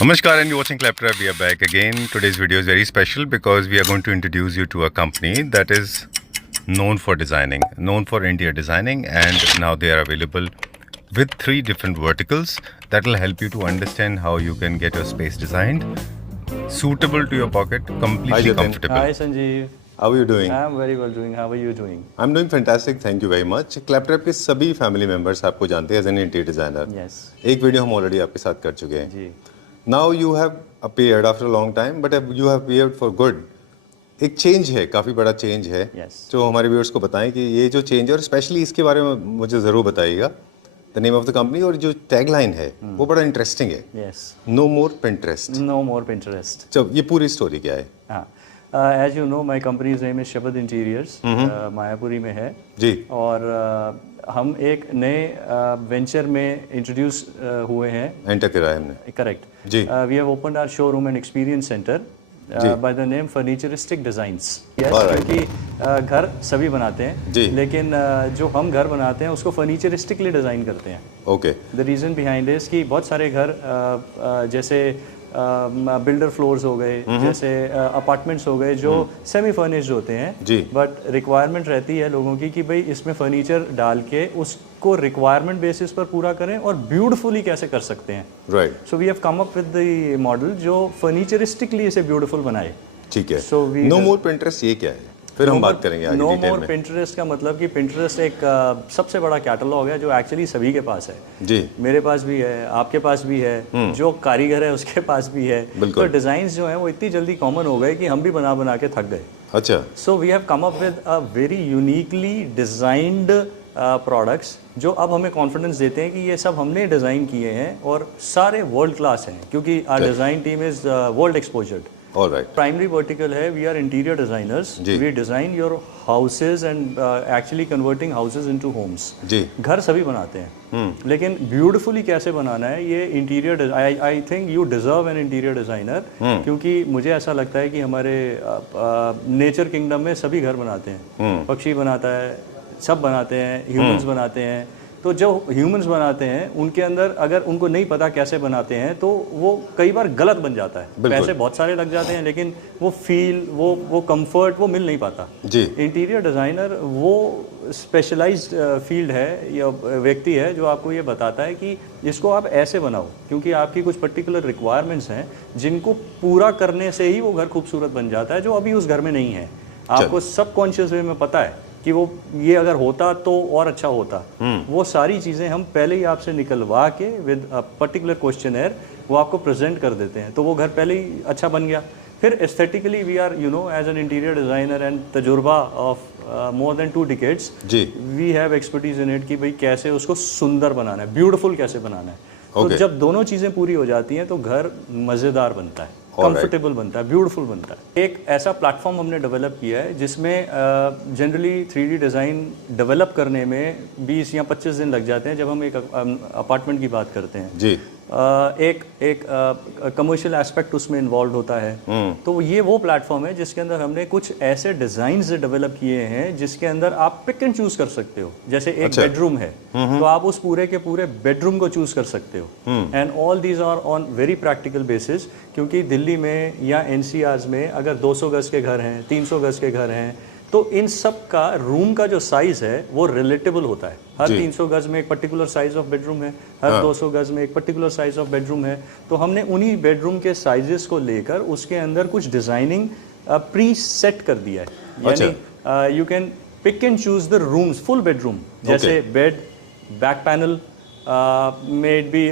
Namaskar and you're watching Claptrap. We are back again. Today's video is very special because we are going to introduce you to a company that is known for designing, known for interior designing, and now they are available with 3 different verticals that will help you to understand how you can get your space designed, suitable to your pocket, completely comfortable. Hi Sanjeev. How are you doing? I'm very well doing. How are you doing? I'm doing fantastic. Thank you very much. Claptrap के सभी family members आपको जानते हैं as an interior designer. Yes. एक वीडियो हम already आपके साथ कर चुके हैं. जी. Now you have appeared after a long time but you have appeared for good. एक चेंज है, काफ़ी बड़ा चेंज है. Yes. जो हमारे व्यूअर्स को बताएं कि ये जो चेंज है और स्पेशली इसके बारे में मुझे ज़रूर बताइएगा. The name of the company और जो टैगलाइन है वो बड़ा इंटरेस्टिंग है. Yes. No more Pinterest. No more Pinterest. चलो ये पूरी स्टोरी क्या है? हाँ. As you know, my company's name is शबद इंटीरियर्स. मायापुरी में है. जी. और हम एक नए वेंचर में इंट्रोड्यूस हुए हैं. एंटर करा है हमने. करेक्ट. जी. We have opened our showroom and experience centre by the name Furnituristic Designs. क्योंकि घर सभी बनाते हैं. जी. लेकिन जो हम घर बनाते हैं उसको फर्नीचरिस्टिकली डिज़ाइन करते हैं. Okay. The reason behind is कि बहुत सारे घर जैसे बिल्डर फ्लोर्स हो गए, जैसे अपार्टमेंट्स हो गए जो सेमी फर्निश्ड होते हैं. जी. बट रिक्वायरमेंट रहती है लोगों की कि भाई इसमें फर्नीचर डाल के उसको रिक्वायरमेंट बेसिस पर पूरा करें और ब्यूटीफुली कैसे कर सकते हैं. Right. So we have come up with the model जो फर्नीचरिस्टिकली इसे ब्यूटीफुल बनाए. ठीक है. So we no more Pinterest ये क्या है? फिर हम बात करेंगे आगे नो डिटेल मोर में. पिंटरेस्ट का मतलब कि पिंटरेस्ट एक सबसे बड़ा कैटलॉग है जो एक्चुअली सभी के पास है. जी. मेरे पास भी है, आपके पास भी है, जो कारीगर है उसके पास भी है. बिल्कुल. तो डिजाइन्स जो हैं वो इतनी जल्दी कॉमन हो गए कि हम भी बना बना के थक गए. अच्छा. So we have come up with a very uniquely designed products जो अब हमें कॉन्फिडेंस देते हैं कि ये सब हमने डिज़ाइन किए हैं और सारे वर्ल्ड क्लास हैं क्योंकि our design team is world exposed. All right. Primary vertical है, we are interior designers. We design your houses and actually converting houses into homes. जी. घर सभी बनाते हैं लेकिन ब्यूटीफुली कैसे बनाना है ये interior. I think you deserve an interior designer क्योंकि मुझे ऐसा लगता है कि हमारे नेचर किंगडम में सभी घर बनाते हैं. पक्षी बनाता है, सब बनाते हैं, ह्यूमंस बनाते हैं. तो जो ह्यूमंस बनाते हैं उनके अंदर अगर उनको नहीं पता कैसे बनाते हैं तो वो कई बार गलत बन जाता है. पैसे बहुत सारे लग जाते हैं लेकिन वो फील, वो कंफर्ट वो मिल नहीं पाता. जी. इंटीरियर डिज़ाइनर वो स्पेशलाइज्ड फील्ड है या व्यक्ति है जो आपको ये बताता है कि इसको आप ऐसे बनाओ क्योंकि आपकी कुछ पर्टिकुलर रिक्वायरमेंट्स हैं जिनको पूरा करने से ही वो घर खूबसूरत बन जाता है जो अभी उस घर में नहीं है. आपको सबकॉन्शियस वे में पता है कि वो ये अगर होता तो और अच्छा होता. वो सारी चीज़ें हम पहले ही आपसे निकलवा के विद अ पर्टिकुलर क्वेश्चनर वो आपको प्रेजेंट कर देते हैं तो वो घर पहले ही अच्छा बन गया. फिर aesthetically we are you know as an interior designer and तजुर्बा ऑफ मोर देन 2 decades. जी. We have expertise in it कि भाई कैसे उसको सुंदर बनाना है, ब्यूटीफुल कैसे बनाना है. तो जब दोनों चीज़ें पूरी हो जाती हैं तो घर मज़ेदार बनता है, कंफर्टेबल बनता है, ब्यूटीफुल बनता है. एक ऐसा प्लेटफॉर्म हमने डेवलप किया है जिसमें जनरली 3D डिज़ाइन डेवलप करने में 20 या 25 दिन लग जाते हैं जब हम एक अपार्टमेंट की बात करते हैं. जी. एक कमर्शियल एस्पेक्ट उसमें इन्वॉल्व होता है. तो ये वो प्लेटफॉर्म है जिसके अंदर हमने कुछ ऐसे डिज़ाइंस डेवलप किए हैं जिसके अंदर आप पिक एंड चूज कर सकते हो. जैसे एक बेडरूम है तो आप उस पूरे के पूरे बेडरूम को चूज कर सकते हो. And all these are on very practical basis क्योंकि दिल्ली में या NCRs में अगर 200 गज के घर हैं, 300 गज के घर हैं तो इन सब का रूम का जो साइज़ है वो रिलेटेबल होता है. हर 300 गज में एक पर्टिकुलर साइज ऑफ बेडरूम है, हर 200 गज में एक पर्टिकुलर साइज ऑफ बेडरूम है. तो हमने उन्हीं बेडरूम के साइजेस को लेकर उसके अंदर कुछ डिज़ाइनिंग प्री सेट कर दिया है. यानी you can pick and choose the rooms, full bedroom जैसे bed, back panel, maybe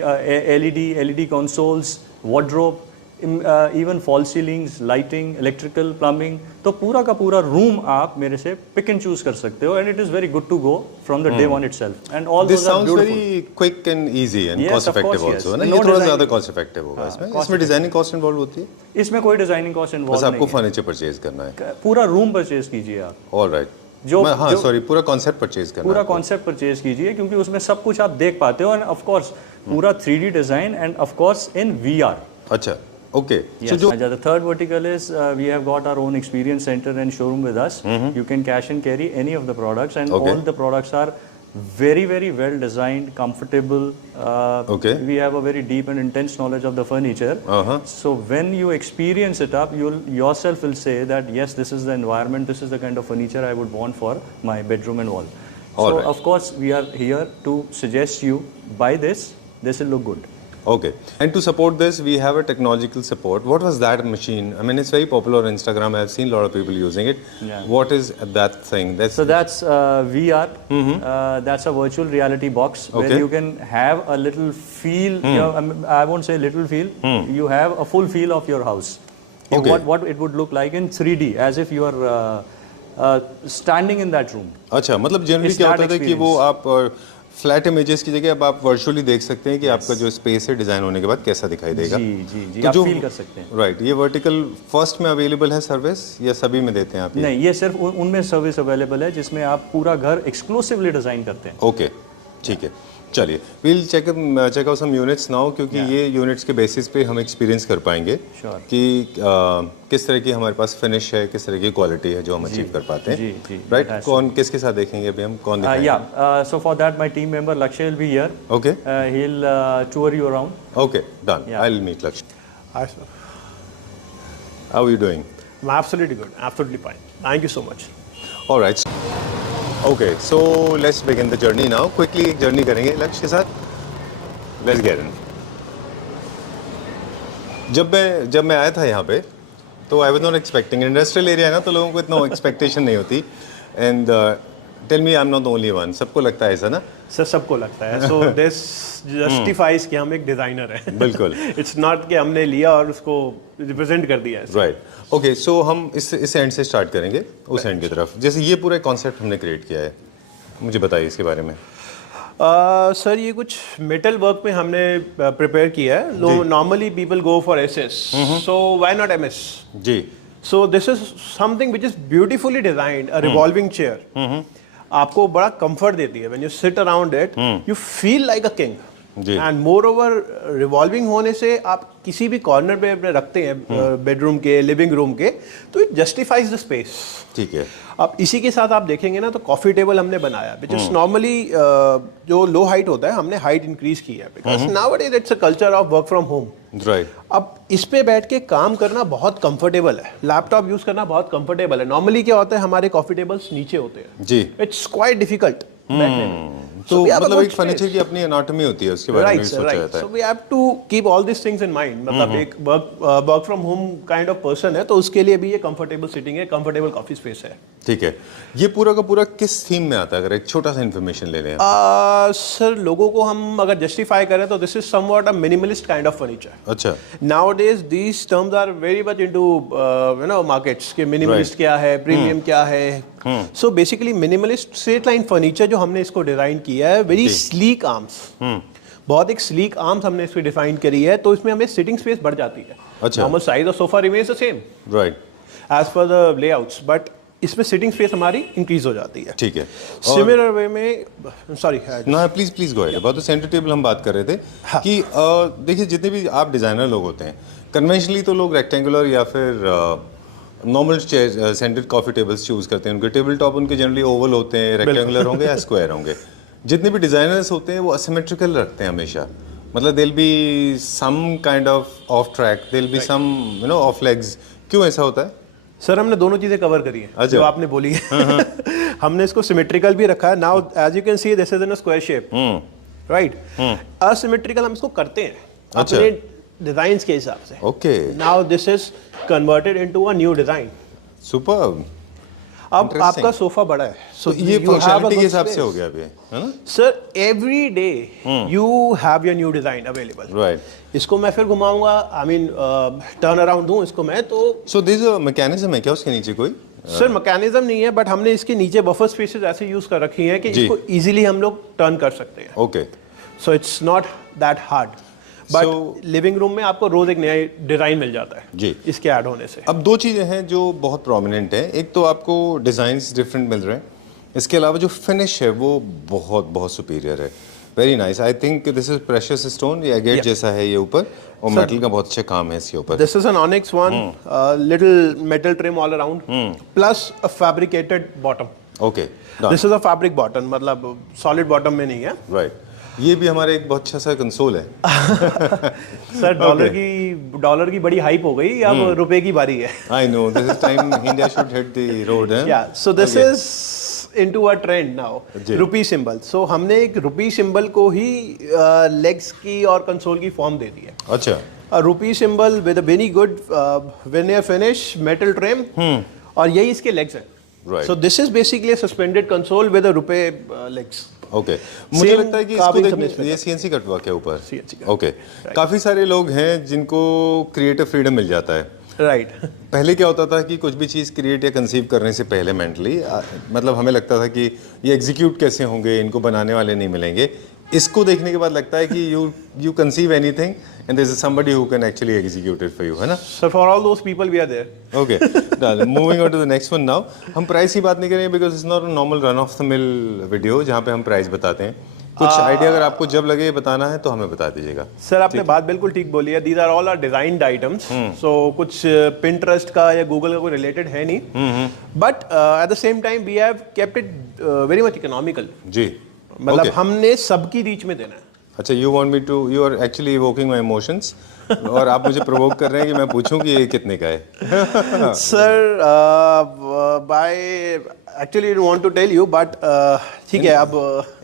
LED consoles, wardrobe, even fall ceilings, lighting, electrical, plumbing. तो पूरा का पूरा रूम आप मेरे से पिक एंड चूज कर सकते हो and it is very good to go from the day one itself. And all this sounds very quick and easy and cost effective also है ना. ये थोड़ा ज्यादा कॉस्ट इफेक्टिव होगा इसमें डिजाइनिंग कॉस्ट इन्वॉल्व होती है. इसमें कोई डिजाइनिंग कॉस्ट बस इन्वॉल्व आपको नहीं फर्नीचर परचेज करना है. है. पूरा रूम परचेज कीजिए आप. ऑलराइट. पूरा कॉन्सेप्ट परचेज करना. पूरा कॉन्सेप्ट परचेज कीजिए क्योंकि उसमें सब कुछ आप देख पाते हो एंड ऑफ कोर्स पूरा 3D design end of course in VR. अच्छा. Okay. Yes. So the third vertical is we have got our own experience center and showroom with us. You can cash and carry any of the products and all the products are very well designed, comfortable. Okay. We have a very deep and intense knowledge of the furniture. So when you experience it up, you'll yourself will say that yes, this is the environment, this is the kind of furniture I would want for my bedroom and wall. So of course we are here to suggest you buy this. This will look good. Okay. And to support this, we have a technological support. What was that machine? I mean, it's very popular on Instagram. I've seen a lot of people using it. Yeah. What is that thing? So that's VR. That's a virtual reality box where you can have a little feel. You know, I won't say little feel. You have a full feel of your house. Okay. What it would look like in 3D, as if you are standing in that room. अच्छा, मतलब generally It's क्या that होता है कि वो आप flat images की जगह अब आप वर्चुअली देख सकते हैं कि आपका जो स्पेस है डिजाइन होने के बाद कैसा दिखाई देगा। जी तो आप जो फील कर सकते हैं। राइट, ये वर्टिकल फर्स्ट में अवेलेबल है सर्विस या सभी में देते हैं आप? नहीं, ये सिर्फ उनमें सर्विस अवेलेबल है जिसमें आप पूरा घर एक्सक्लूसिवली डिजाइन करते हैं। ओके, ठीक है, चलिए we'll check out some units now, क्योंकि ये यूनिट्स के बेसिस पे हम एक्सपीरियंस कर पाएंगे कि किस तरह की हमारे पास फिनिश है, किस तरह की क्वालिटी है जो हम अचीव कर पाते हैं। राइट, कौन किसके साथ देखेंगे अभी हम, कौन दिखाएंगे? या so for that my team member Lakshya will be here. Okay. He'll tour you around. Okay, done. Yeah. I'll meet Lakshya. Hi, sir. How are you doing? I'm absolutely good. Absolutely fine. Thank you so much. All right. Okay, so let's begin the journey now. Quickly एक journey करेंगे लक्ष्य के साथ. Let's get in. जब मैं आया था यहाँ पे तो I was not expecting, industrial area है ना, तो लोगों को इतना एक्सपेक्टेशन नहीं होती. And tell me I'm not the only one. सबको लगता है ऐसा ना? सर सबको लगता है. So this justifies कि हम एक डिजाइनर हैं. बिल्कुल. It's not कि हमने लिया और उसको रिप्रेजेंट कर दिया है. राइट, ओके, सो हम इस एंड से स्टार्ट करेंगे उस एंड की तरफ. जैसे ये पूरा कॉन्सेप्ट हमने क्रिएट किया है, मुझे बताइए इसके बारे में. सर ये कुछ मेटल वर्क में हमने प्रिपेयर किया है. Normally people go for SS, so why not MS? जी. So this is something which is beautifully designed, a revolving chair. आपको बड़ा कंफर्ट देती है. When you sit around it you feel like a king. And moreover revolving होने से आप किसी भी कॉर्नर पे अपने रखते हैं, बेडरूम के, लिविंग रूम के, तो इट जस्टिफाइज द स्पेस. ठीक है. अब इसी के साथ आप देखेंगे ना तो कॉफी टेबल हमने बनाया विच इज नॉर्मली जो लो हाइट होता है हमने हाइट इंक्रीज की है because nowadays it's a culture of work from home. Right. अब इस पे बैठ के काम करना बहुत कंफर्टेबल है, लैपटॉप यूज करना बहुत कंफर्टेबल है. नॉर्मली क्या होता है हमारे कॉफी टेबल्स नीचे होते हैं. जी. इट्स क्वाइट डिफिकल्ट बैठने में. तो मतलब एक फर्नीचर की अपनी एनाटॉमी होती है, उसके बारे में भी सोचा जाता है. So we have to keep all this things in mind. मतलब एक work from home kind of person है तो उसके लिए भी ये कंफर्टेबल सिटिंग है, कंफर्टेबल कॉफी स्पेस है. ठीक है. ये पूरा का पूरा किस थीम में आता है, अगर एक छोटा सा इन्फॉर्मेशन ले लें? सर लोगों को हम अगर जस्टिफाई करें तो this is somewhat a minimalist kind of furniture. अच्छा. Nowadays these terms are very much into you know markets के मिनिमलिस्ट क्या है, प्रीमियम क्या है. So basically minimalist straight line furniture जो हमने इसको डिजाइन किया है, वेरी स्लीक आर्म्स. बहुत एक स्लीक आर्म्स हमने इसको डिफाइन करी है, तो इसमें हमें सिटिंग स्पेस बढ़ जाती है. अच्छा. Normal size of sofa remains the same right as per the layouts, but इसमें सिटिंग स्पेस हमारी इंक्रीज हो जाती है. ठीक है. सिमिलर वे में सॉरी ना, please go ahead. About the centre table हम बात कर रहे थे कि देखिए जितने भी आप डिजाइनर लोग होते हैं, कन्वेंशनली तो लोग रेक्टेंगुलर या फिर normal chair scented coffee tables choose करते हैं. उनके टेबल टॉप उनके जनरली ओवल होते हैं, रेक्टेंगुलर होंगे या स्क्वायर होंगे. जितने भी डिजाइनर्स होते हैं वो असिमेट्रिकल रखते हैं हमेशा. मतलब there be some kind of track, there be some you know of legs. क्यों ऐसा होता है? सर हमने दोनों चीजें कवर करी हैं जो आपने बोली है. हमने इसको सिमेट्रिकल भी रखा है. Now as you can see this is in a square shape, right. Asymmetrical हम इसको करते हैं अपने डिजाइन्स के हिसाब से. Okay. Now this is converted into a new design. Superb. अब आपका सोफा बड़ा है, सो ये फंक्शनैलिटी के हिसाब से हो गया अभी, है ना? Sir every day you have your new design available. Right. इसको मैं फिर घुमाऊंगा, आई मीन टर्न अराउंड दूं इसको मैं, तो सो दिस अ मैकेनिज्म है क्या उसके नीचे कोई? सर मैकेनिज्म नहीं है, बट हमने इसके नीचे बफर स्पेसेस ऐसे यूज कर रखी हैं कि इसको इजीली हम लोग टर्न कर सकते हैं. Okay. So it's not that hard, but living room में आपको रोज एक नया डिजाइन मिल जाता है जी इसके ऐड होने से. अब दो चीज़ें हैं जो बहुत प्रोमिनेंट हैं. एक तो आपको डिज़ाइंस डिफरेंट मिल रहे हैं, इसके अलावा जो फिनिश है वो बहुत सुपीरियर है. Very nice. I think this is precious stone, ये एगेट जैसा है ये ऊपर, और मेटल का बहुत अच्छा काम है इसके ऊपर. This is an onyx one, little metal trim all around, plus a fabricated bottom. Okay, this is a fabric bottom, मतलब सॉलिड बॉटम में नहीं है। राइट। ये भी हमारा एक बहुत अच्छा सा कंसोल है। सर डॉलर की बड़ी हाइप हो गई, अब रुपए की बारी है। I know, this is time India should hit the road है। या so this is into a trend now, rupee symbol. So हमने एक रुपी सिंबल को ही लेग्स की और कंसोल की फॉर्म दे दी है। अच्छा, A rupee symbol with a very good veneer finish, metal trim, और यही इसके legs हैं। Right. So this is basically a suspended console with a rupee legs. Okay. मुझे Same लगता है कि carving इसको सबने देखने, ये सीएनसी कट वर्क है ऊपर। CNC cut. ओके, काफी सारे लोग हैं जिनको क्रिएटिव फ्रीडम मिल जाता है। Right. पहले क्या होता था कि कुछ भी चीज़ क्रिएट या कंसीव करने से पहले मेंटली मतलब हमें लगता था कि ये एग्जीक्यूट कैसे होंगे, इनको बनाने वाले नहीं मिलेंगे। इसको देखने के बाद लगता है कि you conceive anything and there is somebody who can actually execute it for you, है ना? So for all those people we are there. Okay, moving on to the next one now. हम प्राइस की बात नहीं करेंगे because it's not a normal run of the mill video जहाँ पे हम प्राइस बताते हैं। कुछ आइडिया अगर आपको जब लगे बताना है तो हमें बता दीजिएगा। सर आपने बात बिल्कुल ठीक बोली है। These are all are designed items, so कुछ पिंटरेस्ट का या गूगल का कोई रिलेटेड है नहीं, but at the same time we have kept it very much economical. जी, मतलब Okay. हमने सबकी रीच में देना है। अच्छा, you are actually evoking my emotions और आप मुझे प्रोवोक कर रहे हैं कि मैं पूछूं कि ये कितने का है। Sir by actually I want to tell you but ठीक है। अब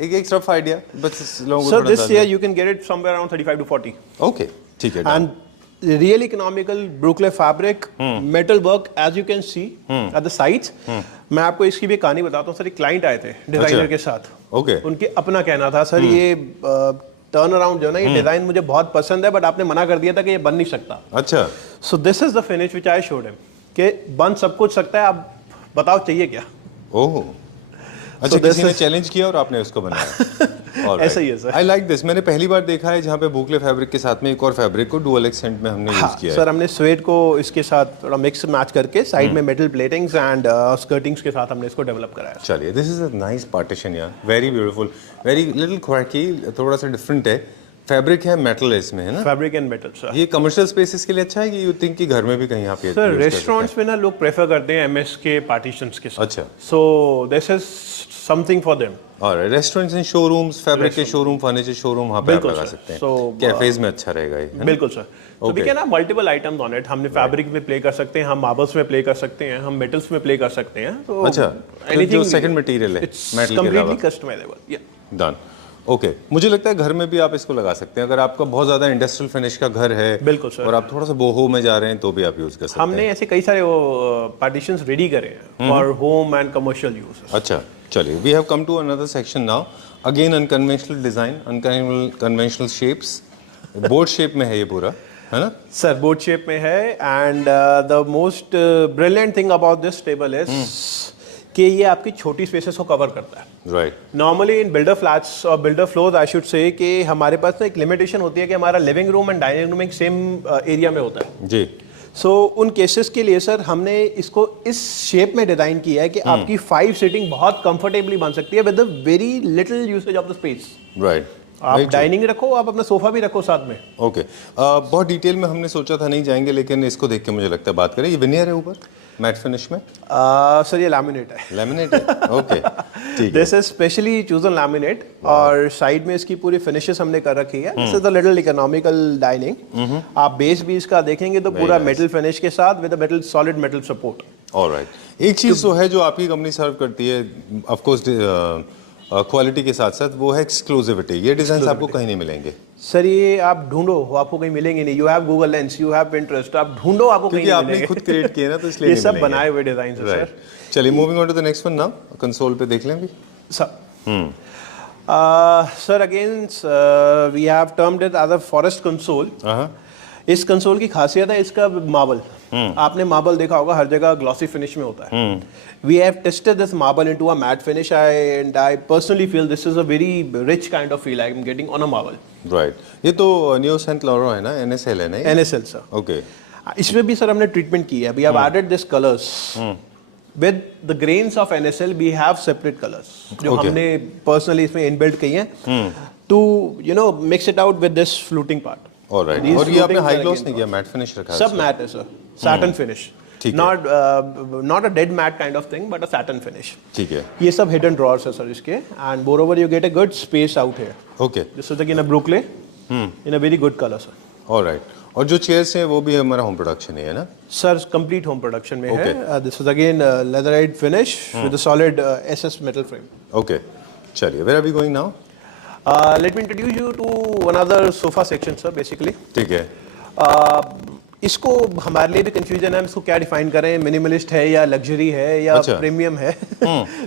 एक रफ आइडिया बस लोगों को सर थोड़ा दिस अंदाजा। Year you can get it somewhere around 35 to 40 okay, ठीक है। and really economical Brooklyn fabric, metal work as you can see at the sides. मैं आपको इसकी भी कहानी बताता हूँ। सर एक क्लाइंट आए थे डिजाइनर के साथ। ओके, उनके अपना कहना था सर ये टर्न अराउंड जो है ना, ये डिजाइन मुझे बहुत पसंद है बट आपने मना कर दिया था कि ये बन नहीं सकता। अच्छा, सो this is the finish which I showed him कि बन सब कुछ सकता है, आप बताओ चाहिए क्या। ओह, अच्छा, this किसी ने is- चैलेंज किया और आपने उसको बनाया। ऐसा ही है सर। I like this. मैंने पहली बार देखा है जहाँ पे बुकले फैब्रिक के साथ में एक और फैब्रिक को डुअल एक्सेंट में हमने यूज किया है। सर हमने स्वेट को इसके साथ थोड़ा मिक्स मैच करके साइड में मेटल प्लेटिंग्स एंड स्कर्टिंग्स के साथ हमने इसको डेवलप कराया। चलिए, this is a nice partition यार, वेरी ब्यूटीफुल, वेरी लिटिल क्वार्की, थोड़ा सा डिफरेंट है। फैब्रिक है, मेटल है इसमें, है ना? Fabric and metal sir. ये कमर्शियल स्पेसेस के लिए अच्छा है कि यू थिंक कि घर में भी कहीं आप ये सर use कर रेस्टोरेंट्स में ना लोग प्रेफर करते हैं एमएस के पार्टीशंस के साथ। अच्छा। सो this is something for them. सकते हैं? और रेस्टोरेंट्स एंड शोरूम्स, फैब्रिक के शोरूम, फर्नीचर शोरूम, वहाँ पे आप बिल्कुल लगा सर। सकते हैं। So, कैफेज में अच्छा रहेगा ये, है ना? बिल्कुल सर। तो we can have multiple items on it. हमने फैब्रिक में प्ले कर सकते हैं, हम मार्बल्स में प्ले कर सकते हैं, हम मेटल्स में प्ले कर सकते हैं। तो अच्छा, तो जो second material है, इट्स metal के अलावा। Completely customizable. या डन। ओके, मुझे लगता है घर में भी आप इसको लगा सकते हैं। अगर आपका बहुत ज्यादा इंडस्ट्रियल फिनिश का घर है, बिल्कुल सर। और आप थोड़ा सा बोहो में जा रहे हैं तो भी आप यूज कर सकते हैं। हमने ऐसे कई सारे पार्टीशंस रेडी करे हैं for home and commercial use. अच्छा, चलिए, we have come to another section now. Again unconventional design, unconventional shapes, board shape में है ये पूरा, है ना? सर बोर्ड शेप में है and the most brilliant thing about this table is कि ये आपकी छोटी स्पेसेस को कवर करता है। Right, normally in builder flats और builder floors I should say कि हमारे पास ना एक लिमिटेशन होती है कि हमारा living room and dining room एक सेम एरिया में होता है। जी, सो उन केसेस के लिए सर हमने इसको इस शेप में डिजाइन किया है कि आपकी 5 सीटिंग बहुत कंफर्टेबली बन सकती है with a very little usage of the space. Right, आप डाइनिंग रखो, आप अपना सोफा भी रखो साथ में। ओके। बहुत डिटेल में हमने सोचा था नहीं जाएंगे, लेकिन इसको देख के मुझे लगता है बात करें। ये विनियर है ऊपर मैट फिनिश में, सर ये लैमिनेट है। लैमिनेट है, ओके, ठीक है। This is specially chosen laminate और साइड में इसकी पूरी फिनिशेस हमने कर रखी है। This is the little economical dining. आप बेस भी इसका देखेंगे तो पूरा मेटल फिनिश के साथ with metal solid metal support. Alright, एक चीज तो है जो आपकी कंपनी सर्व करती है ऑफ कोर्स क्वालिटी के साथ साथ, वो है एक्सक्लूसिविटी। ये डिजाइन आपको कहीं नहीं मिलेंगे सर ये आप ढूंढो, आपको कहीं मिलेंगे नहीं। You have Google lens, you have Pinterest, आप ढूंढो, आपको कहीं क्योंकि नहीं आपने मिलेंगे। खुद क्रिएट किए ना, तो इसलिए ये नहीं सब मिलेंगे। बनाए हुए डिजाइन है राइट, सर। चलिए, moving on to the next one now. Console पे देख लें भी। Sir again we have termed it as a forest console. इस कंसोल की खासियत है इसका मार्बल। आपने मार्बल देखा होगा, हर जगह ग्लॉसी फिनिश में होता है। We have tested this marble into a matt finish and I personally feel this is a very rich kind of feel I am getting on a marble. Right, ये तो new Saint लॉरो है ना, NSL है ना? NSL sir. Okay, इसमें भी sir हमने treatment की है। We have added this colours with the grains of NSL. We have separate colours जो Okay. हमने पर्सनली इसमें इनबिल्ट की हैं to you know mix it out with this fluting part. Alright. These और ये आपने floating high are gloss again नहीं किया, मैट फिनिश रखा है सब इसमें? मैट है सर, सैटिन फिनिश। ठीक है। Not a dead matte kind of thing but a satin finish. ठीक है। ये सब हिडन ड्रॉर्स है सर इसके, and moreover you get a good space out here. Okay. This is again a Brookley in a very good colour sir. Alright, और जो chairs हैं वो भी हमारा होम प्रोडक्शन है ना? सर कंप्लीट होम प्रोडक्शन में है। This is again leatherette finish with a solid SS metal frame. Okay, चलिए, where are we going now? Let me introduce you to another sofa section sir basically. ठीक है। इसको हमारे लिए भी confusion है, हम इसको क्या डिफाइन करें, मिनिमलिस्ट है या लग्जरी है या अच्छा। प्रीमियम है।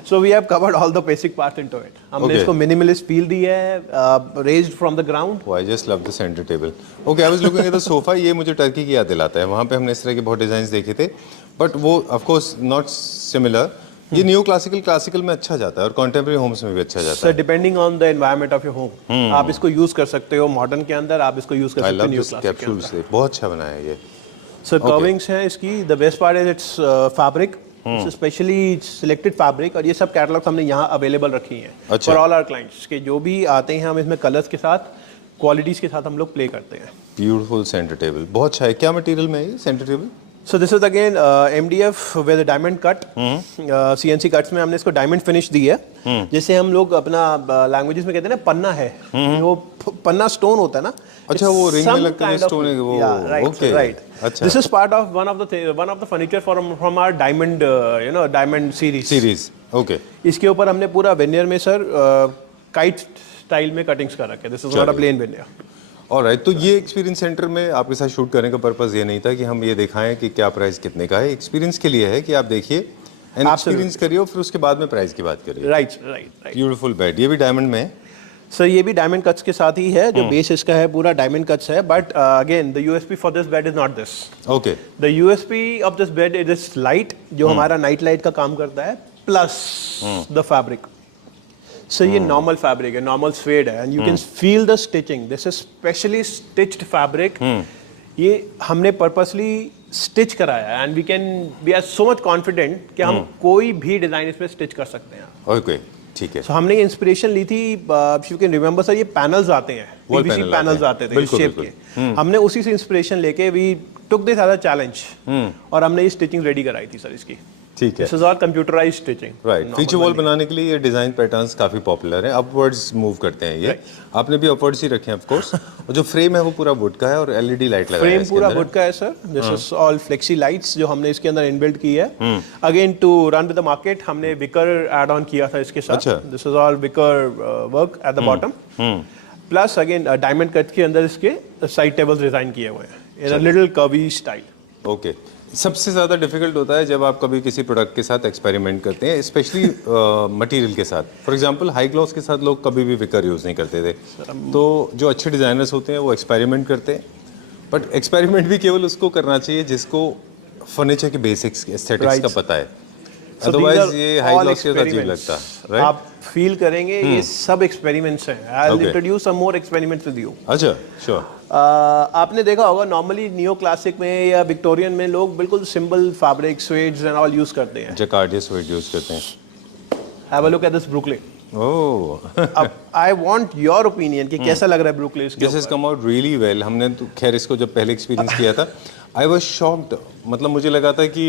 So we have covered all the basic parts into it. हमने Okay. इसको मिनिमलिस्ट फील दी है, raised from the ground. Oh, I just love the center table. Okay, I was looking at the sofa. ये मुझे Turkey की याद दिलाता है। वहाँ पे हमने इस तरह के बहुत डिजाइन देखे थे, बट वो ऑफ कोर्स नॉट सिमिलर। ये न्यू क्लासिकल में अच्छा जाता है और कॉन्टेम्परेरी होम्स में भी अच्छा जाता sir depending on the environment of your home आप इसको यूज कर सकते हो मॉडर्न के अंदर, आप इसको यूज कर है। आई सकते हो लव न्यू दिस क्लासिक के अंदर। कैप्सूल्स, बहुत अच्छा बनाया है ये। सर कर्विंग्स हैं इसकी। The best part is it's fabric, specially selected fabric, और ये सब कैटलॉग्स हमने यहाँ अवेलेबल रखी हैं अच्छा। फॉर ऑल आवर क्लाइंट्स के जो भी आते हैं। हम इसमें कलर्स के साथ, क्वालिटीज के साथ हम लोग प्ले करते हैं। ब्यूटीफुल सेंटर टेबल, बहुत अच्छा है। क्या मटेरियल में है ये centre table? So this is again MDF with diamond cut. CNC cuts में हमने इसको डायमंड फिनिश दी है। जैसे हम लोग अपना लैंग्वेजेस में कहते हैं ना पन्ना है, वो पन्ना स्टोन होता है ना। अच्छा, वो रिंग में लगता है स्टोन है वो। Okay, right. अच्छा, this is part of one of the furniture from our diamond diamond series. Okay. इसके ऊपर हमने पूरा वेनियर में सर काइट स्टाइल में कटिंग्स कर रखे। This is not a plain veneer. Alright, तो ये एक्सपीरियंस सेंटर में आपके साथ शूट करने का पर्पस ये नहीं था कि हम ये दिखाएं कि क्या प्राइस कितने का है। एक्सपीरियंस के लिए है कि आप देखिए एंड एक्सपीरियंस करिए और फिर उसके बाद में प्राइस की बात करिए। राइट। ब्यूटीफुल बेड, ये भी डायमंड में है सर। ये भी डायमंड कट्स के साथ ही है, जो बेस इसका है पूरा डायमंड कट्स है, but again the USP for this bed is not this. Okay. The USP of this bed is this light, जो हमारा नाइट लाइट का काम करता है, प्लस द फैब्रिक। सर ये नॉर्मल फैब्रिक है, नॉर्मल स्वेड है, and you can feel the stitching. This is specially stitched fabric. ये हमने पर्पसली स्टिच कराया, and we are so much confident कि हम कोई भी डिजाइन इसमें स्टिच कर सकते हैं। ओके, ठीक है। So, हमने ये इंस्पिरेशन ली थी, यू कैन रिमेंबर सर, ये पैनल्स आते हैं, Wall PVC panel पैनल्स आते आते हैं। थे इस शेप के। हमने उसी से इंस्पिरेशन लेके we took this as a challenge, और हमने ये स्टिचिंग रेडी कराई थी सर इसकी। ठीक है। This is all computerised stitching. Right, feature wall बनाने के लिए ये डिजाइन पैटर्न्स काफी पॉपुलर हैं, अपवर्ड्स मूव करते हैं ये। आपने भी अपवर्ड्स ही रखे हैं ऑफ कोर्स। और जो फ्रेम है वो पूरा वुड का है और LED लाइट लगाया है फ्रेम इसके पूरा अंदर। वुड का है sir. This is all flexi lights जो हमने इसके अंदर इनबिल्ट की है। Again to run with the market हमने विकर ऐड ऑन किया था इसके साथ। अच्छा। This is all wicker work at the bottom, plus again diamond cut के अंदर इसके साइड टेबल्स डिजाइन किए हुए हैं in a little curvy style. Okay. सबसे ज़्यादा डिफिकल्ट होता है जब आप कभी किसी प्रोडक्ट के साथ एक्सपेरिमेंट करते हैं, स्पेशली मटेरियल के साथ। फॉर एग्जांपल हाई ग्लॉस के साथ लोग कभी भी विकर यूज़ नहीं करते थे। तो जो अच्छे डिज़ाइनर्स होते हैं वो एक्सपेरिमेंट करते हैं, बट एक्सपेरिमेंट भी केवल उसको करना चाहिए जिसको फर्नीचर के बेसिक्स एस्थेटिक्स का पता है। अदरवाइज ये हाई ग्लॉस के साथ अजीब लगता है, राइट? आप फील करेंगे ये सब एक्सपेरिमेंट्स हैं। I will introduce some more experiments with you. अच्छा, श्योर। आपने देखा होगा नॉर्मली नियो क्लासिक में या विक्टोरियन में लोग बिल्कुल simple fabric, suedes and all use करते हैं। जकार्डिया स्वेड यूज़ करते हैं। Have a look at this Brookley. Oh, अब आई वांट योर ओपिनियन कि कैसा लग रहा है ब्रुकले इसके this has come out really well. हमने तो खैर इसको जब पहले एक्सपीरियंस किया था, आई वाज शॉक्ड। मतलब मुझे लगा था कि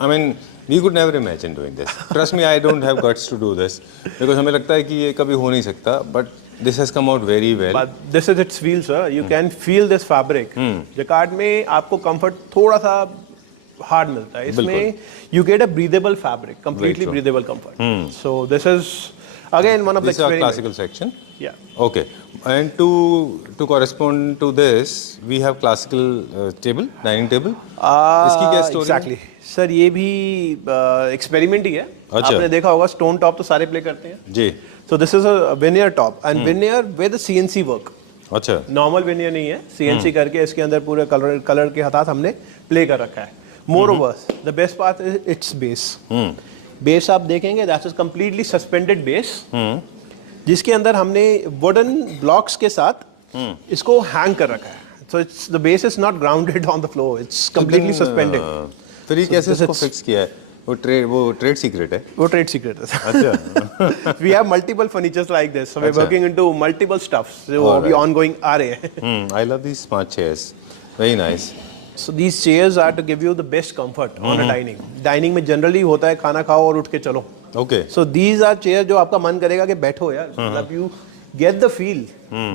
I mean we could never imagine doing this. Trust me, I don't have guts to do this, because हमें लगता है कि ये कभी हो नहीं सकता, but this has come out very well. But this is its feel, sir. You can feel this fabric. Jacquard में आपको कंफर्ट थोड़ा सा हार्ड मिलता है, इसमें you get a breathable fabric, completely breathable comfort. So this is again one of the This is our experiments. classical section. Yeah. Okay, and to correspond to this, we have classical table, dining table. इसकी क्या story? Exactly. Sir ये भी experiment ही है। अच्छा। आपने देखा होगा stone top तो सारे प्ले करते हैं। जी। So this is a veneer top and veneer with CNC work. अच्छा। नॉर्मल वेनियर नहीं है, CNC करके इसके अंदर पूरे कलर के हाथ हमने प्ले कर रखा है। More over the best part is it's base. Base आप देखेंगे that is completely suspended base, जिसके अंदर हमने वुडन ब्लॉक्स के साथ इसको हैंग कर रखा है। So it's the base is not grounded on the floor, it's completely suspended. फिर ये कैसे इसको फिक्स किया है? वो ट्रेड सीक्रेट है? वो ट्रेड सीक्रेट है। अच्छा। We have multiple furnitures like this, so we are working into multiple stuffs जो अभी ऑनगोइंग आ रहे हैं। I love these smart chairs, very nice. So these chairs are to give you the best comfort on a dining. Dining में generally होता है खाना खाओ और उठ के चलो. Okay. So these are chairs जो आपका मन करेगा कि बैठो यार. मतलब you get the feel.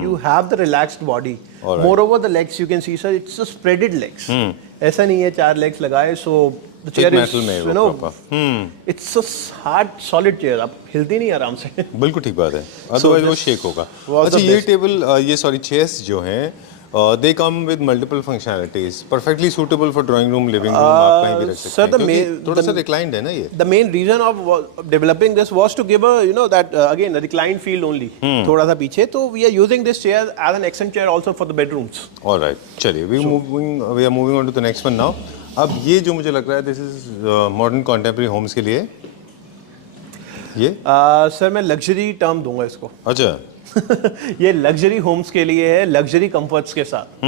You have the relaxed body. Alright. Moreover the legs you can see sir, it's a spreaded legs. ऐसा नहीं है 4 legs लगाए so the chair is metal में है वो you know proper. it's a hard solid chair. आप हिलती नहीं आराम से. बिल्कुल ठीक बात है, अदरवाइज वो शेक होगा. अच्छा ये टेबल ये सॉरी चेयर्स जो हैं they come with multiple functionalities, perfectly suitable for drawing room, living room, आप कहीं भी रख सकते हैं क्योंकि थोड़ा सा रिक्लाइंड है ना ये. The main reason of developing this was to give a you know that again a reclined feel only. थोड़ा सा पीछे, तो we are using this chair as an accent chair also for the bedrooms. All right, चलिए we are moving on to the next one now. अब ये जो मुझे लग रहा है this is modern contemporary homes के लिए ये सर मैं लग्जरी टर्म दूंगा इसको. अच्छा ये लग्जरी होम्स के लिए है, लग्जरी कंफर्ट्स के साथ.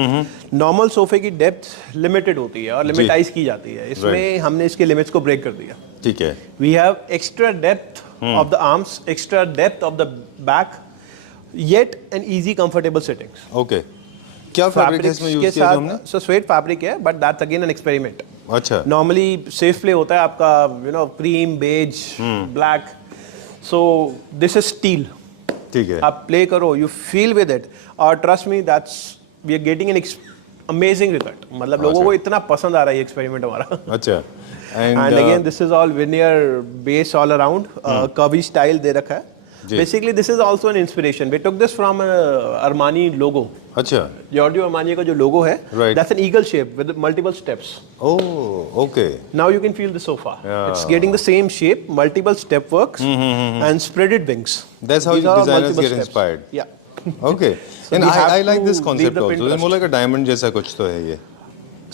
नॉर्मल सोफे की डेप्थ लिमिटेड होती है और लिमिटाइज की जाती है. इसमें हमने इसके लिमिट्स को ब्रेक कर दिया. ठीक है. We have extra depth of the arms, extra depth of the back, yet an easy comfortable sittings. Okay. क्या फैब्रिक है इसमें यूज किया जो हमने? सो स्वेट फैब्रिक है but that's again an experiment. अच्छा. नॉर्मली सेफ प्ले होता है आपका you know cream, beige, black. So this is steel. ठीक है. आप प्ले करो, यू फील विद इट और trust me that's we are getting an amazing result. मतलब लोगों को इतना पसंद आ रहा है ये एक्सपेरिमेंट हमारा. अच्छा. And again this is all veneer base all around, curvy style दे रखा है. Basically this is also an inspiration. We took this from Armani logo. अच्छा. जॉर्जियो अरमानी का जो लोगो है that's an eagle shape with multiple steps. Oh okay. Now you can feel the sofa. It's getting the same shape, multiple step works and spreaded wings. That's how designers get inspired. Yeah. Okay. And I like this concept also. It's more like a diamond जैसा कुछ तो है ये.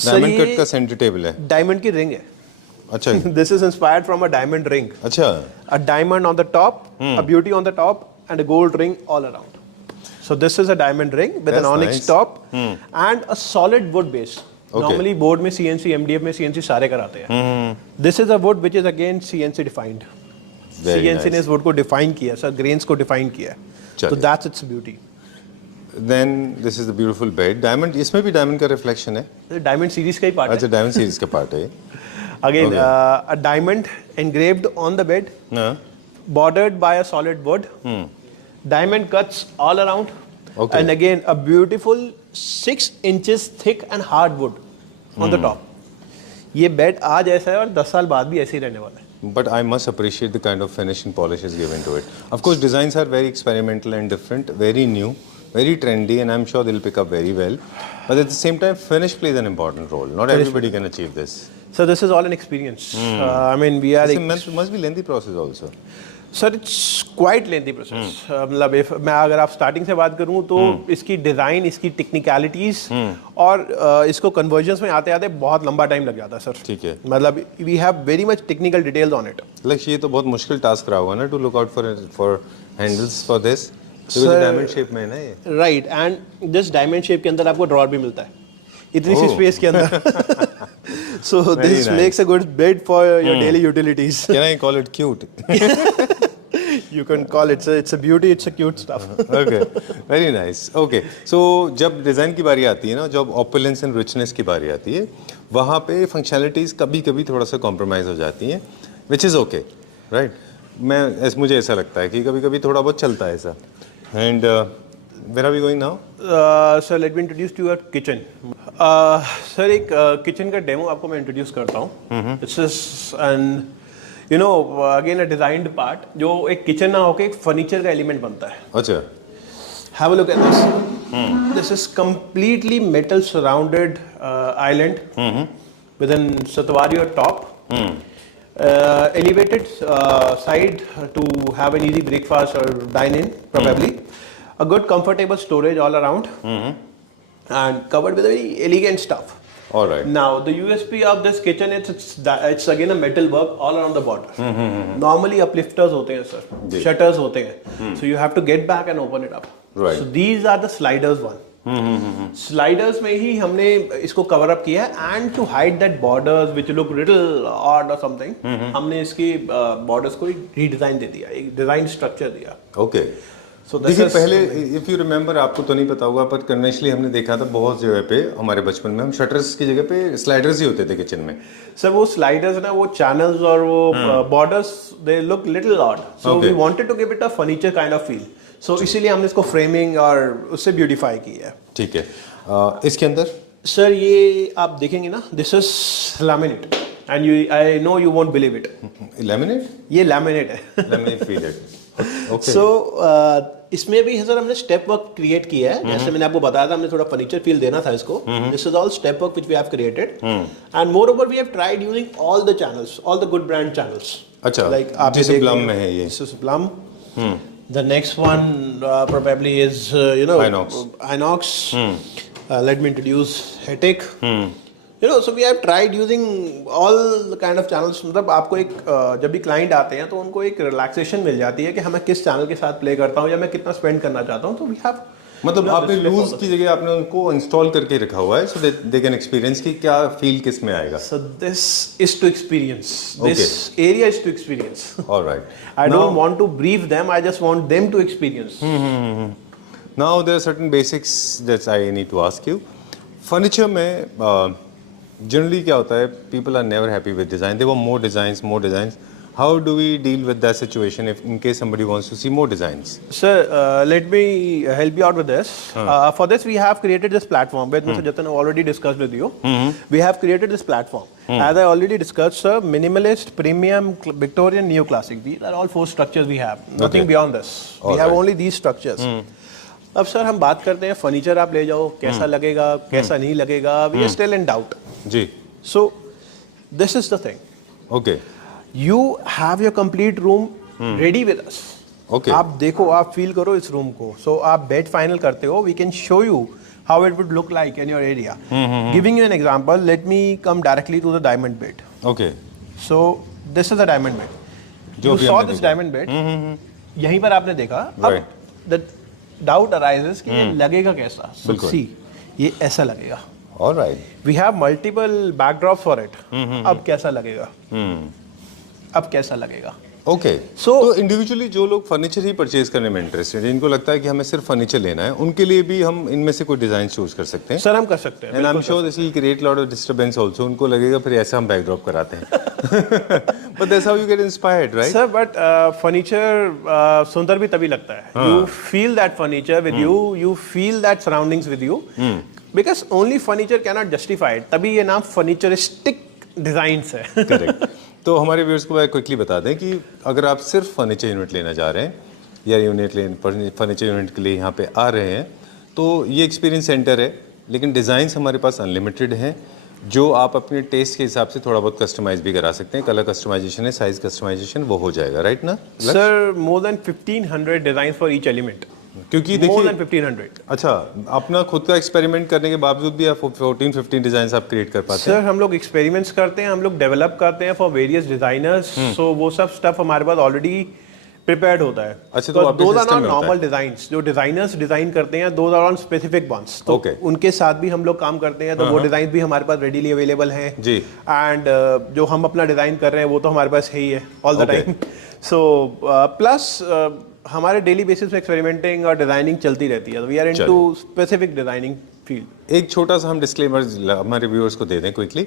Diamond cut का center table है. Diamond की ring है. अच्छा. This is inspired from a diamond ring. अच्छा. A diamond on the top, a beauty on the top, and a gold ring all around. So this is a diamond ring with an onyx top and a solid wood base. Normally board में CNC, MDF में CNC सारे कराते हैं. This is a wood which is again CNC defined. CNC ने इस wood को define किया, sir grains को define किया. So that's its beauty. Then this is the beautiful bed. Diamond, इसमें भी diamond का reflection है. Diamond series का ही part है. अच्छा, diamond series का part है. Again, a diamond engraved on the bed, bordered by a solid wood, diamond cuts all around, and again a beautiful 6 inches thick and hard wood on the top. ये bed आज ऐसा है और 10 साल बाद भी ऐसे ही रहने वाला है. But I must appreciate the kind of finish and polish is given to it. Of course, designs are very experimental and different, very new, very trendy, and I'm sure they'll pick up very well. But at the same time, finish plays an important role. Not everybody can achieve this. So this is all an experience. I mean, we are. This must be lengthy process also. Sir, it's quite lengthy process. मतलब मैं अगर आप starting से बात करूँ तो इसकी design, इसकी टेक्निकलिटीज़ और इसको कन्वर्जन्स में आते आते बहुत लंबा टाइम लग जाता है सर. ठीक है. मतलब we have very much technical details on it. Lakshya ये तो बहुत मुश्किल टास्क रहा होगा ना to look out for handles for this. Diamond shape में है ना ये. Right. And this diamond shape के अंदर आपको ड्रॉअर भी मिलता है इतनी सी स्पेस के अंदर. So this makes a good bed for your daily utilities. Can I call it cute? You can call it. It's a beauty. It's a cute stuff. Okay, very nice. Okay, so जब design की बारी आती है ना, जब opulence and richness की बारी आती है, वहाँ पे functionalities कभी-कभी थोड़ा सा compromise हो जाती हैं, which is okay, right? मुझे ऐसा लगता है कि कभी-कभी थोड़ा बहुत चलता है ऐसा. And where are we going now? Sir, let me introduce to your kitchen. Sir, एक किचन का डेमो आपको मैं इंट्रोड्यूस करता हूँ. This is an you know again a designed part जो एक किचन ना होके एक फर्नीचर का एलिमेंट बनता है. अच्छा. Have a look at this. This is completely metal surrounded island with an Satavario top. Elevated side to have an easy breakfast or dine in probably. A good comfortable storage all around and covered with very elegant stuff. All right. Now the USP of this kitchen it's again a metal work all around the border. Normally uplifters होते हैं sir, shutters होते हैं. So you have to get back and open it up. Right. So these are the sliders one. Sliders में ही हमने इसको cover up किया है and to hide that borders which look little odd or something, हमने इसकी borders को redesign दे दिया, एक design structure दिया. Okay. So this देखिए is पहले इफ़ यू रिमेंबर, आपको तो नहीं पता होगा पर कन्वेंशनली हमने देखा था बहुत जगह पे हमारे बचपन में, हम शटर्स की जगह पे स्लाइडर्स ही होते थे किचन में. सर वो स्लाइडर्स ना, वो चैनल्स और वो borders, they look little odd, so we wanted to give it a furniture kind of feel. So इसीलिए हमने इसको फ्रेमिंग और उससे ब्यूटीफाई की है. ठीक है. इसके अंदर सर ये आप देखेंगे ना, this is laminate and you, I know you won't believe it, laminate, ये लैमिनेट है. Let me feel it. Okay. So इसमें भी सर हमने स्टेप वर्क क्रिएट किया है. जैसे मैंने आपको बताया था, हमने थोड़ा फर्नीचर फील देना था इसको. This is all step work which we have created, and moreover we have tried using all the channels, all the good brand channels. अच्छा, लाइक आप जैसे प्लम में है ये. This is Plum. The next one probably is Inox. Let me introduce Hetic. You know, so we have tried using all the kind of channels. मतलब आपको एक जब भी क्लाइंट आते हैं तो उनको एक रिलैक्सेशन मिल जाती है कि हमें किस चैनल के साथ प्ले करता हूँ या मैं कितना स्पेंड करना चाहता हूँ. तो वी हैव, मतलब आपने लूज की जगह आपने उनको इंस्टॉल करके रखा हुआ है, सो दे कैन एक्सपीरियंस कि क्या फील किस में आएगा. So this is to experience. This area is to experience. Alright. I don't want to brief them. I just want them to experience. Now there are certain basics that I need to ask you. Furniture में generally क्या होता है? People are never happy with design. They want more designs, more designs. How do we deal with that situation if in case somebody wants to see more designs? Sir, let me help you out with this. For this, we have created this platform with Mr. Jatan already discussed with you. We have created this platform. As I already discussed, sir, minimalist, premium, Victorian, neoclassic. These are all 4 structures we have. Nothing beyond this. We have only these structures. अब sir हम बात करते हैं furniture आप ले जाओ, कैसा लगेगा, कैसा नहीं लगेगा. We are still in doubt. Ji. So this is the thing. Okay. You have your complete room ready with us. Okay. आप देखो, आप फील करो इस रूम को. So आप बेड फाइनल करते हो. We can show you how it would look like in your area. Giving you an example, let me come directly to the diamond bed. Okay. So this is the diamond bed. जो You भी saw हमने this देखा. diamond bed. यहीं पर आपने देखा. Right. अब the doubt arises कि ये लगेगा कैसा. So बिल्कुल. see, ये ऐसा लगेगा. Alright. We have multiple backdrops for it. अब कैसा लगेगा? अब कैसा लगेगा? ओके. So- तो इंडिविजुअली जो लोग फर्नीचर ही परचेज करने में इंटरेस्टेड हैं, जिनको लगता है कि हमें सिर्फ फर्नीचर लेना है, उनके लिए भी हम इनमें से कोई डिजाइन चूज कर सकते हैं. सर हम कर सकते हैं. And I am sure this will create lot of disturbance also. उनको लगेगा फिर ऐसा हम बैकड्रॉप कराते हैं. But that's how you get inspired, right? Sir but furniture सुंदर भी तभी लगता है. You feel that furniture with you, you feel that surroundings with you, because only furniture can not justify. तभी ये नाम फर्नीचरिस्टिक डिजाइंस है. करेक्ट. तो हमारे व्यूअर्स को मैं क्विकली बता दें कि अगर आप सिर्फ फर्नीचर यूनिट लेना चाह रहे हैं या फर्नीचर यूनिट के लिए यहाँ पे आ रहे हैं, तो ये एक्सपीरियंस सेंटर है. लेकिन डिज़ाइंस हमारे पास अनलिमिटेड हैं, जो आप अपने टेस्ट के हिसाब से थोड़ा बहुत कस्टमाइज भी करा सकते हैं. कलर कस्टमाइजेशन है, साइज कस्टमाइजेशन, वो हो जाएगा, राइट ना? Sir more than 1500 design for each element. क्योंकि मोर देखिए, देन 1500. अच्छा, अपना खुद का एक्सपेरिमेंट करने के बावजूद भी आप 14-15 डिजाइन आप क्रिएट कर पाते हैं. सर हम लोग एक्सपेरिमेंट्स करते हैं, हम लोग डेवलप करते हैं फॉर वेरियस डिजाइनर्स. सो वो सब स्टफ हमारे पास ऑलरेडी प्रिपेयर्ड होता है. अच्छा, तो आपके दोज आर system नॉट में होता नॉर्मल डिजाइन्स. जो डिजाइनर्स डिजाइन करते हैं, those are on specific ones. तो Okay. उनके साथ भी हम लोग काम करते हैं. तो वो डिजाइन भी हमारे पास रेडीली अवेलेबल हैं. जी. एंड जो हम अपना डिजाइन कर रहे हैं वो तो हमारे पास है ही है all the Okay. Time. So plus हमारे डेली बेसिस पे एक्सपेरिमेंटिंग और डिजाइनिंग चलती रहती है. We are into specific designing field. एक छोटा सा हम डिस्क्लेमर हमारे व्यूअर्स को दे दें क्विकली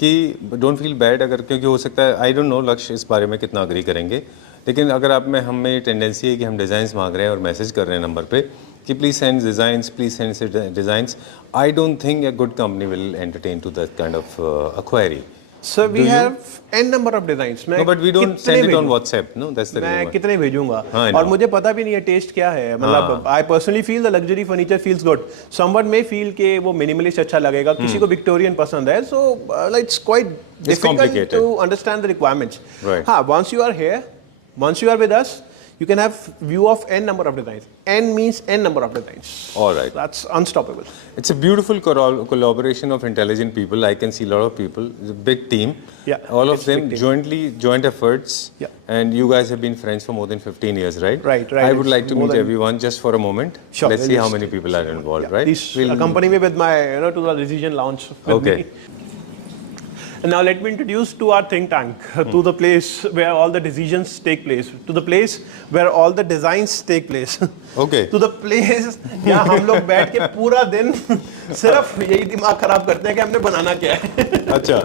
कि डोंट फील बैड, अगर क्योंकि हो सकता है, आई डोंट नो लक्ष्य इस बारे में कितना अग्री करेंगे, लेकिन अगर आप में हमें टेंडेंसी है कि हम डिज़ाइंस मांग रहे हैं और मैसेज कर रहे हैं नंबर पे कि please send designs, please send designs, I don't think a good company will entertain to that kind of a query. Sir we have n number of designs. No, but we don't send it on WhatsApp. No, that's the मैं reason. कितने भेजूंगा हाँ, I और know. मुझे पता भी नहीं है टेस्ट क्या है. मतलब आई personally feel the luxury furniture feels good. Someone में फील के वो मिनिमलिस्ट अच्छा लगेगा, किसी को विक्टोरियन पसंद है. So it's quite difficult complicated. To understand the requirements. Right. हाँ, once you are here, once you are with us, you can have view of n number of designs. N means n number of designs. All right. That's unstoppable. It's a beautiful collaboration of intelligent people. I can see a lot of people. It's a big team. Yeah, All of it's a them big team. joint efforts. Yeah. And you guys have been friends for more than 15 years, right? Right. I would It's like to more meet than- everyone just for a moment. Sure, Let's see how many people are involved, right? Please accompany me with my, to the decision lounge with Okay. me. Now let me introduce to our think tank, to the place where all the decisions take place, to the place where all the designs take place. Okay. To the place जहाँ हम लोग बैठ के पूरा दिन सिर्फ यही दिमाग खराब करते हैं कि हमने बनाना क्या है. अच्छा.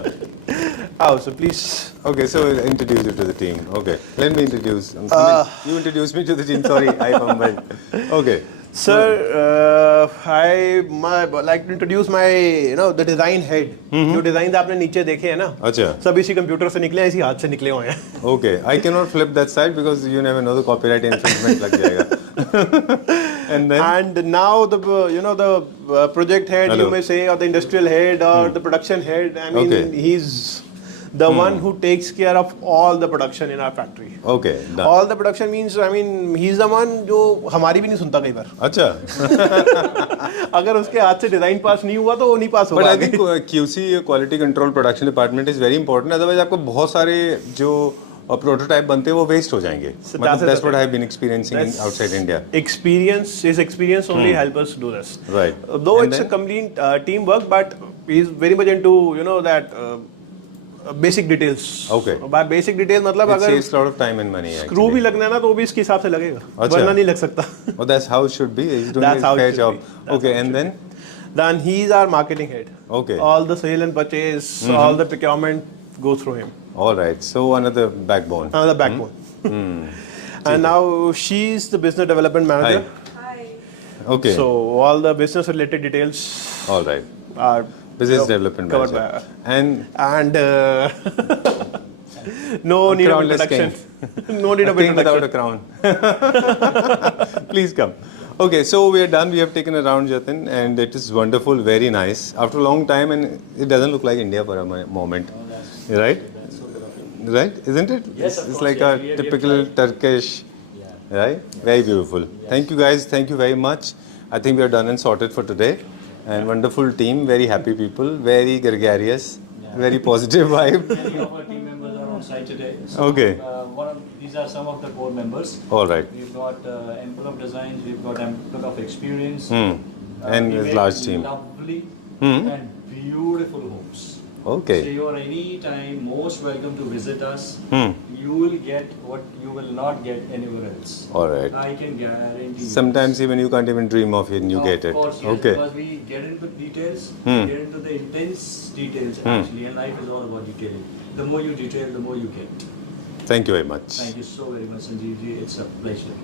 आओ, so please. Okay, so I'll introduce you to the team. Okay, let me introduce. You introduce me to the team. Sorry, I fumbled. Okay. Sir, I like to introduce my, the design head. जो design आपने नीचे देखे हैं ना, अच्छा. सब इसी computer से निकले हैं, इसी हाथ से निकले हुए हैं. Okay, I cannot flip that side because you never know the copyright infringement लग जाएगा. And now the the project head, Hello. you may say, or the industrial head, or the production head. I mean, Okay. he's the one who takes care of all the production in our factory. Okay, done. All the production means, I mean, he's the one जो हमारी भी नहीं सुनता कई बार. अच्छा. अगर उसके हाथ से डिजाइन पास नहीं हुआ तो वो नहीं पास But होगा. I think QC quality control production department is very important. Otherwise आपको बहुत सारे जो प्रोटोटाइप बनते हैं वो वेस्ट हो जाएंगे. मतलब that's what I have been experiencing in outside India. Experience only help us do this. Right. Though And it's then? a complete teamwork, but he's very much into that basic details. Okay. By basic details मतलब It अगर saves a lot of time and money. Screw भी Actually. लगना है ना तो वो भी इसके हिसाब से लगेगा. अच्छा. वरना नहीं लग सकता. Oh, that's how it should be. He's doing That's a how it fair should job. be. That's Okay, how it and should then. Then he's our marketing head. Okay. All the sale and purchase, all the procurement go through him. All right. So another backbone. Another backbone. And now she's the business development manager. Okay. So all the business related details All right. are Business development covered manager. by And no need of crownless introduction. king. No need a of king without a introduction. crown. Please come. Okay, so we are done. We have taken a round, Jatin, and it is wonderful, very nice. After a long time, and it doesn't look like India for a moment, right? Right? Isn't it? Yes, of It's course, like yes. a We have typical tried. Turkish, right? Very beautiful. Thank you, guys. Thank you very much. I think we are done and sorted for today. And wonderful team, very happy people, very gregarious, very positive vibe. Many of our team members are on site today. So, Okay. These are some of the core members. All right. We've got ample of designs. We've got ample of experience. And we a make large team. Lovely and beautiful homes. So Okay. you are any time most welcome to visit us. You will get what you will not get anywhere else. All right. I can guarantee. you. Sometimes even you can't even dream of it and you get Of it. course, yes, Okay. because we get into details, get into the intense details actually, and life is all about detailing. The more you detail, the more you get. Thank you very much. Thank you so very much, Sanjeev ji. It's a pleasure.